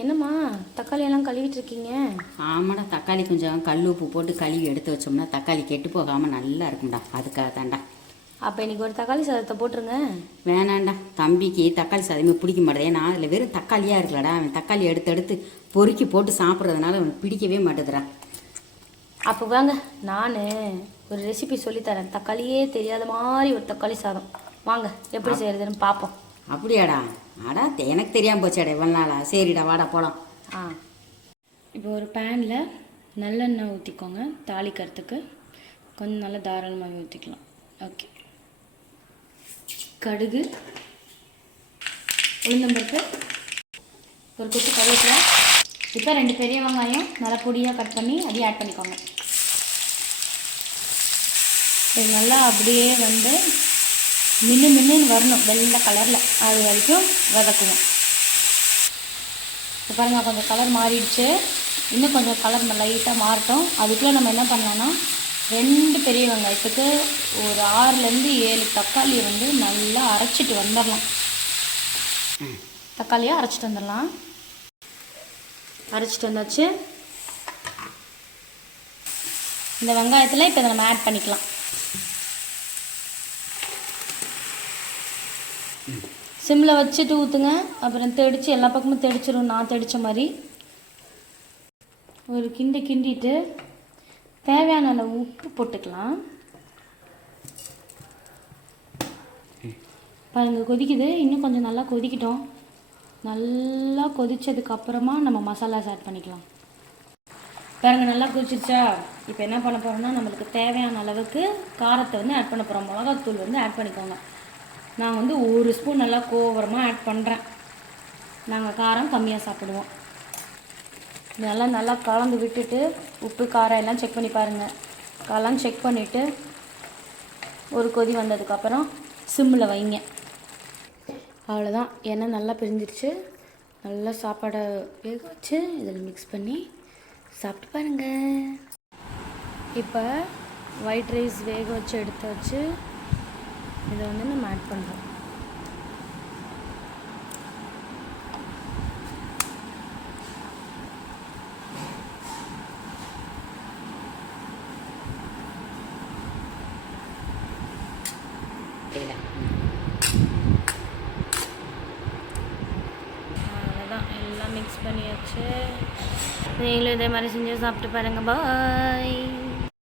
என்னம்மா தக்காளி எல்லாம் கழுவிட்டு இருக்கீங்க? ஆமாடா தக்காளி கொஞ்சம் கல் உப்பு போட்டு கழுவி எடுத்து வச்சோம்னா தக்காளி கெட்டு போகாமல் நல்லா இருக்கும்டா. அதுக்காக தான்டா அப்போ இன்னைக்கு ஒரு தக்காளி சாதத்தை போட்டுருங்க. வேணாண்டா தம்பிக்கு தக்காளி சாதமே பிடிக்க மாட்டேது. ஏன்னா அதில் வெறும் தக்காளியாக இருக்குல்லடா அவன் தக்காளி எடுத்து எடுத்து பொறுக்கி போட்டு சாப்பிட்றதுனால அவனுக்கு பிடிக்கவே மாட்டேதுடா. அப்போ வாங்க நான் ஒரு ரெசிபி சொல்லித்தரேன் தக்காளியே தெரியாத மாதிரி ஒரு தக்காளி சாதம். வாங்க எப்படி செய்யறதுன்னு பார்ப்போம் அப்படியாடா? அடா தெ- எனக்கு தெரியாமல் போச்சாடா இவ்வளோ நாளா. சரிடா வாடா போகலாம் ஆ. இப்போ ஒரு பேனில் நல்லெண்ணெய் ஊற்றிக்கோங்க தாளிக்கிறதுக்கு. கொஞ்சம் நல்லா தாராளமாகவே ஊற்றிக்கலாம் ஓகே. கடுகு உளுந்தம்பருப்பு ஒரு குட்டி கருவேப்பிலை. இப்போ ரெண்டு பெரிய வெங்காயம் நல்லா பொடியாக கட் பண்ணி அதையும் ஆட் பண்ணிக்கோங்க. இது நல்லா அப்படியே வந்து மின்னு மின்னுன்னு வரணும் வெள்ளை கலரில் அது வரைக்கும் வதக்குவோம். இப்போ பாருங்க கொஞ்சம் கலர் மாறிடுச்சு. இன்னும் கொஞ்சம் கலர் லைட்டாக மாறட்டும். அதுக்குள்ளே நம்ம என்ன பண்ணலாம்னா ரெண்டு பெரிய வெங்காயத்துக்கு ஒரு ஆறுலேருந்து ஏழு தக்காளியை வந்து நல்லா அரைச்சிட்டு வந்துடலாம். தக்காளியை அரைச்சிட்டு வந்துடலாம். அரைச்சிட்டு வந்தாச்சு. இந்த வெங்காயத்தில் இப்போ இதை நம்ம ஆட் பண்ணிக்கலாம். சிம்மில் வச்சுட்டு ஊற்றுங்க அப்புறம் தெடிச்சு எல்லா பக்கமும் தெடிச்சிடும் நான் தெடித்த மாதிரி. ஒரு கிண்டி கிண்டிட்டு தேவையான அளவு உப்பு போட்டுக்கலாம். பாருங்க கொதிக்குது. இன்னும் கொஞ்சம் நல்லா கொதிக்கட்டும். நல்லா கொதித்ததுக்கு அப்புறமா நம்ம மசாலாஸ் ஆட் பண்ணிக்கலாம். பாருங்க நல்லா கொதிச்சிருச்சா? இப்போ என்ன பண்ண போகிறோம்னா நம்மளுக்கு தேவையான அளவுக்கு காரத்தை வந்து ஆட் பண்ண போகிறோம் மிளகாத்தூள் வந்து ஆட் பண்ணிக்கோங்க. நான் வந்து ஒரு ஸ்பூன் நல்லா கோவரமாக ஆட் பண்ணுறேன் நாங்கள் காரம் கம்மியாக சாப்பிடுவோம். இதெல்லாம் நல்லா கலந்து விட்டுட்டு உப்பு காரம் எல்லாம் செக் பண்ணி பாருங்கள் காரம் செக் பண்ணிவிட்டு ஒரு கொதி வந்ததுக்கப்புறம் சிம்மில் வைங்க. அவ்வளோதான் எண்ணெய் நல்லா பிரிஞ்சிருச்சு. நல்லா சாப்பாடை வேக வச்சு இதில் மிக்ஸ் பண்ணி சாப்பிட்டு பாருங்கள் இப்போ ஒயிட் ரைஸ் வேக வச்சு எடுத்து வச்சு இதை வந்து நம்ம ஆட் பண்ணுறோம் அவ்வளோதான் எல்லாம் மிக்ஸ் பண்ணியாச்சு. நீங்களும் இதே மாதிரி செஞ்சு சாப்பிட்டு பாருங்கள் பாய்